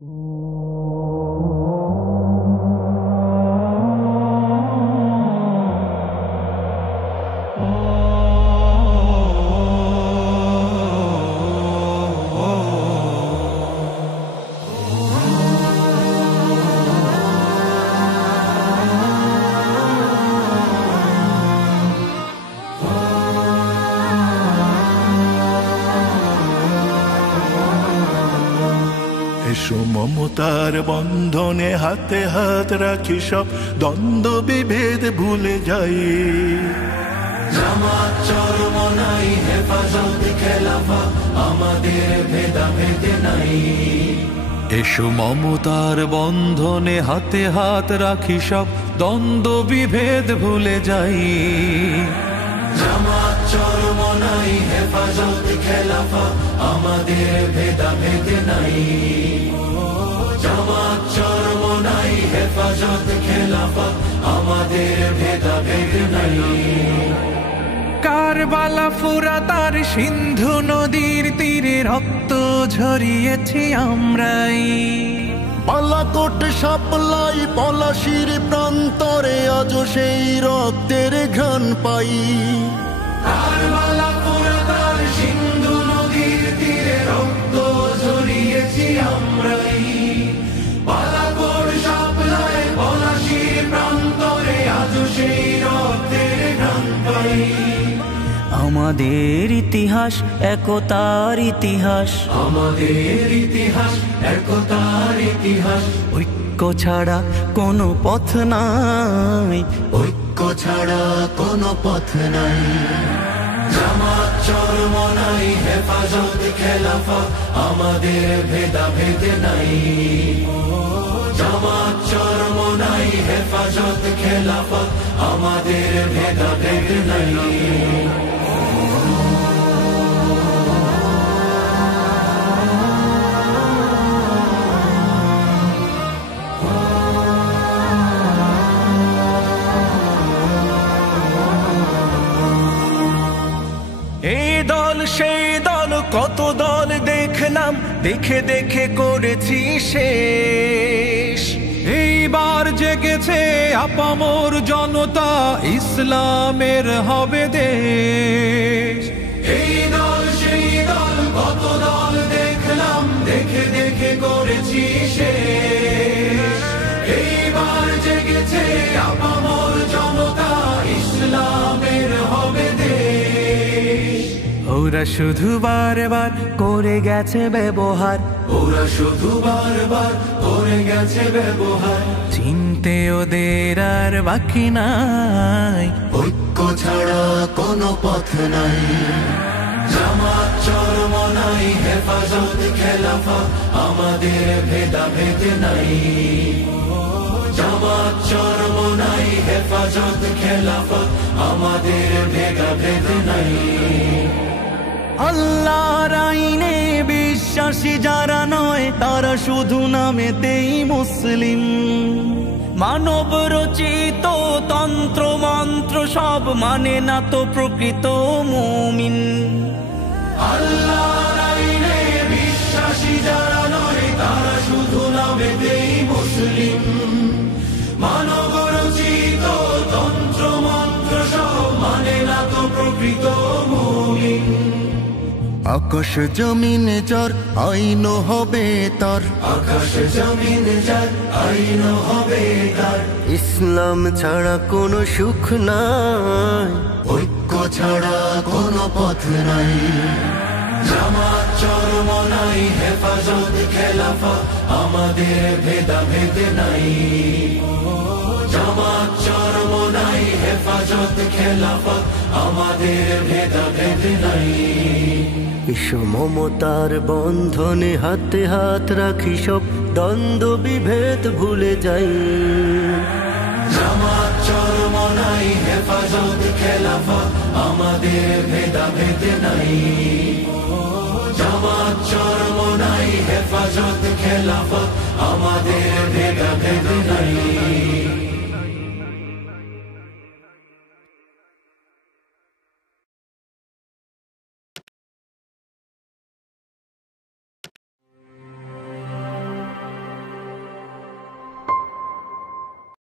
এসো মমতার বন্ধনে হাতে হাত রাখি, সব দ্বন্দ্ব বিভেদ ভুলে যাই। জামাত চরমনাই হেফাজত খেলাফা, আমাদের ভেদাভেদ নাই। এসো মমতার বন্ধনে হাতে হাত রাখি, সব দ্বন্দ্ব বিভেদ ভুলে যাই। জামাত চরমনাই হেফাজত খেলাফা, আমাদের ভেদাভেদ নাই। জামাত চরমনাই হেফাজত খেলাফা, আমাদের ভেদাভেদ নাই। কারবালা ফুরাত আর সিন্ধু নদীর তীরে রক্ত ঝরিয়েছি আমরাই। বালাকোট সাপলাই পলাশির প্রান্তরে আজ সেই রক্তের ঘ্রাণ পাই। কারবালা ফুরাত আর সিন্ধু নদীর তীরে রক্ত ঝরিয়েছি আমরাই। বালাকোট সাপলাই পলাশির প্রান্তরে আজ সেই রক্তের ঘ্রাণ পাই। আমাদের ইতিহাস একতার ইতিহাস, আমাদের ইতিহাস একতার ইতিহাস। ঐক্য ছাড়া কোনো পথ নাই, ঐক্য ছাড়া কোনো পথ নাই। জামাত চরমনাই হেফাজত খেলাফা, আমাদের ভেদাভেদ নাই। জামাত চরমনাই হেফাজত খেলাফা, আমাদের ভেদাভেদ নাই। এই দল সেই দল কত দল দেখলাম, দেখে দেখে করেছি শেষ। এইবার জেগেছে আপামর জনতা, ইসলামের হবে দেশ। এই দল সেই দল কত দল দেখলাম, দেখে দেখে করেছি শেষ। এইবার জেগেছে আপামর জনতা, ইসলামের হবে দেশ। ওরা শুধু বারবার করে গেছে ব্যবহার, ওরা শুধু বারবার করে গেছে ব্যবহার। চিনতে ওদের আর বাকি নাই, ঐক্য ছাড়া কোনো পথ নাই। জামাত চরমনাই হেফাজত খেলাফা, আমাদের ভেদাভেদ নাই। জামাত চরমনাই হেফাজত খেলাফা, আমাদের ভেদাভেদ নাই। আল্লাহর আইনে বিশ্বাসী যারা নয়, তারা শুধু নামেতেই মুসলিম। মানব রচিত তন্ত্র মন্ত্র সব মানে না তো প্রকৃত মুমিন। আল্লাহর আইনে বিশ্বাসী যারা নয়, তারা শুধু নামেতেই মুসলিম। মানব রচিত তন্ত্র মন্ত্র সব মানে না তো প্রকৃত মুমিন। আকাশ জমিন যার আইন হবে তার, আকাশ জমিন যার আইন হবে তার। ইসলাম ছাড়া কোনো সুখ নাই, ঐক্য ছাড়া কোনো পথ নাই। জামাত চরমনাই হেফাজত খেলাফা, আমাদের ভেদাভেদ নাই। জামাত চরমনাই হেফাজত খেলাফা, আমাদের ভেদাভেদ নাই। এসো মমতার বন্ধনে হাতে হাত রাখি, সব দ্বন্দ্ব বিভেদ ভুলে যাই। জামাত চরমনাই হেফাজত খেলাফা, আমাদের ভেদাভেদ নাই। জামাত চরমনাই হেফাজত খেলাফা, আমাদের